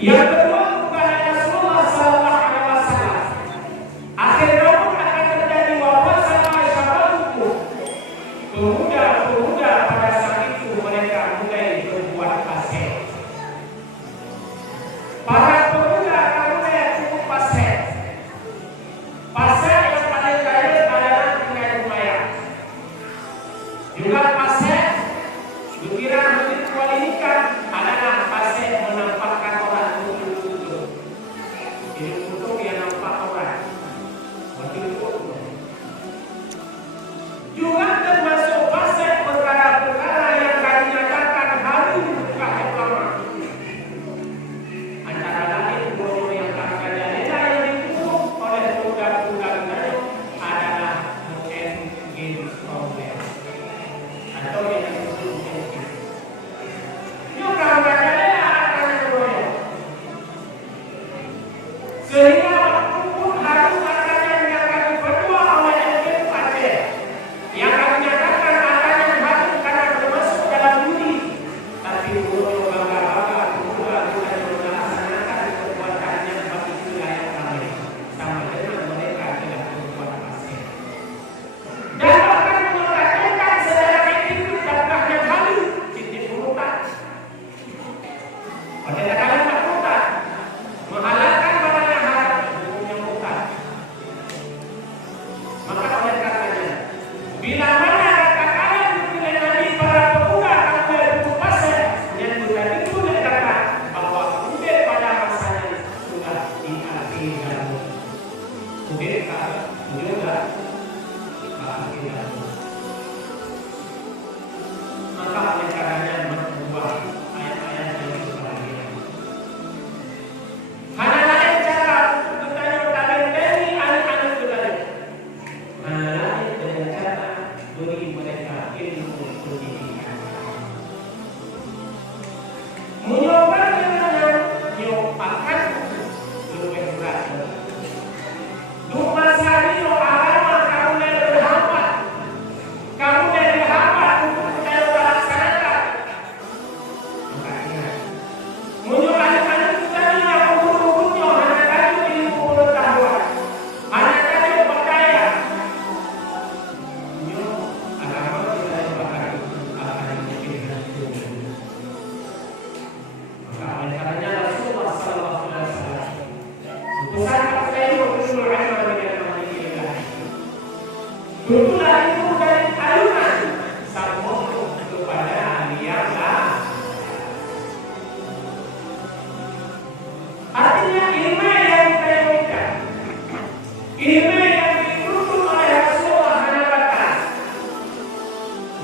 Yang kedua kepada Rasulullah Sallallahu Alaihi Wasallam. Akhir zaman akan terjadi wabah sama syabatku. Pemuda-pemuda pada saat itu mereka mulai berbuat fasik. Para pemuda akan mulai berbuat fasik. Fasik yang paling kaya adalah dengan maya. Juga fasik dikira menikualikan adalah fasik menampakkan orang tutup. Ini tutup yang nampak orang. Juga termasuk fasik perkara-perkara yang kami nyatakan hari bukan ulama. Antara lain bodoh yang tak kajarena yang ditutup oleh pemuda-pemuda adalah mungkin problem atau yang disebut mungkin. Yang kajarena akan berbodoh. Sehingga walaupun harus adanya yang kami berdua oleh mungkin fasik. Yang kami nyatakan adanya hati karena termasuk dalam diri, tapi bodoh bangga-bangga pemuda bukan melaksanakan perbuatan yang bagi wilayah kami sama dengan mereka telah berbuat fasik. Dan bahkan mengatakan secara etik dakwah yang halus titik murtad. Oleh karena murtad menghalalkan barang yang haram hukumnya murtad. Maka oleh karenanya bila mana kata-kata mengenai para pemuda akan berbuat fasik yang sudah dikatakan bahwa udah pada masanya sudah diakhirkan. Udah juga akhirkan. Maka oleh karenanya membuat ayat-ayat yang berbahagia. Hanya lain cara untuk kita dari anak-anak kita. Hanya lain dengan cara beri mereka ilmu pendidikan. Menyoba dengan nyopakan lebih berat. Dua sehari agama kamu dari berhambat. Kamu dari berhambat untuk kita melaksanakan. Makanya menyoba dengan kita yang umur-umurnya hanya tadi ilmu pengetahuan. Hanya tadi percaya. Agama kita yang bahkan akan dipilih. Maka oleh karenanya Rasulullah Sallallahu Alaihi Wasallam pesan kepada ibu ulul ilmi dengan alhamdulillah. Berulah itu dari ayunan sambung kepada aliyah. Artinya ilmu yang kita inginkan, ilmu yang dituntut oleh Rasulullah hanya batas.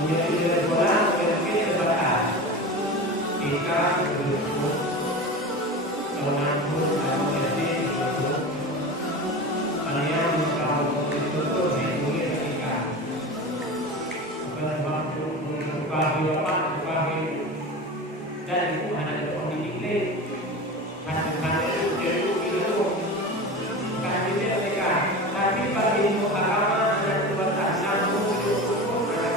Menjadi terbola mungkin terbatas. Jika berhubung menanggung atau berhenti berhubung, kalian kalau ditutup mengikuti ketika waktu berbahagia bapak berbahagia dan itu hanya pendidik kan itu jadi itu bukan jadi ketika tapi bagi ilmu agama dan terbatas namun cukup ada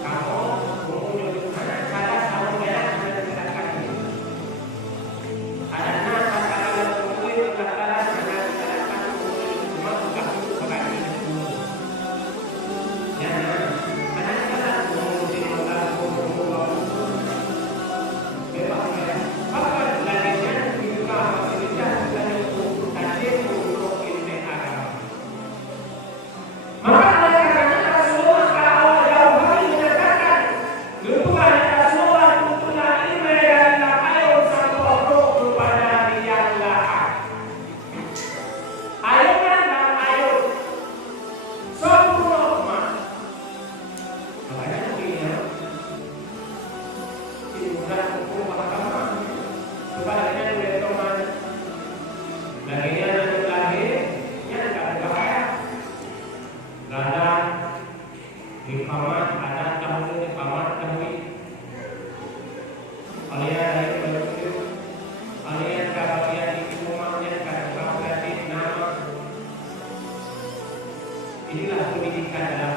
kamu umumnya ada kamu yang ada dikatakan ada nama kata umum kata-kata yang dikatakan cuma bukan bukan itu ya ada kata umum di dalam umum bebas ya maka lagi itu masih bisa dari kajian untuk ilmu agama. Maka oleh karenanya Rasulullah pada awal jauh hari menyatakan dukungan Rasulullah tuntunan ilmu dari ayat sampai kepada yang lahat. Ayatkan dan ayat sempurna. Makanya begini ilmukan hukum agama sebaliknya oleh teman laginya nanti lahirnya tidak berbahaya. Ada iqamat, ada tahun iqamat tahun. Kalian dari berikut, kalian kalian di rumahnya kalian nama. Inilah pendidikan dalam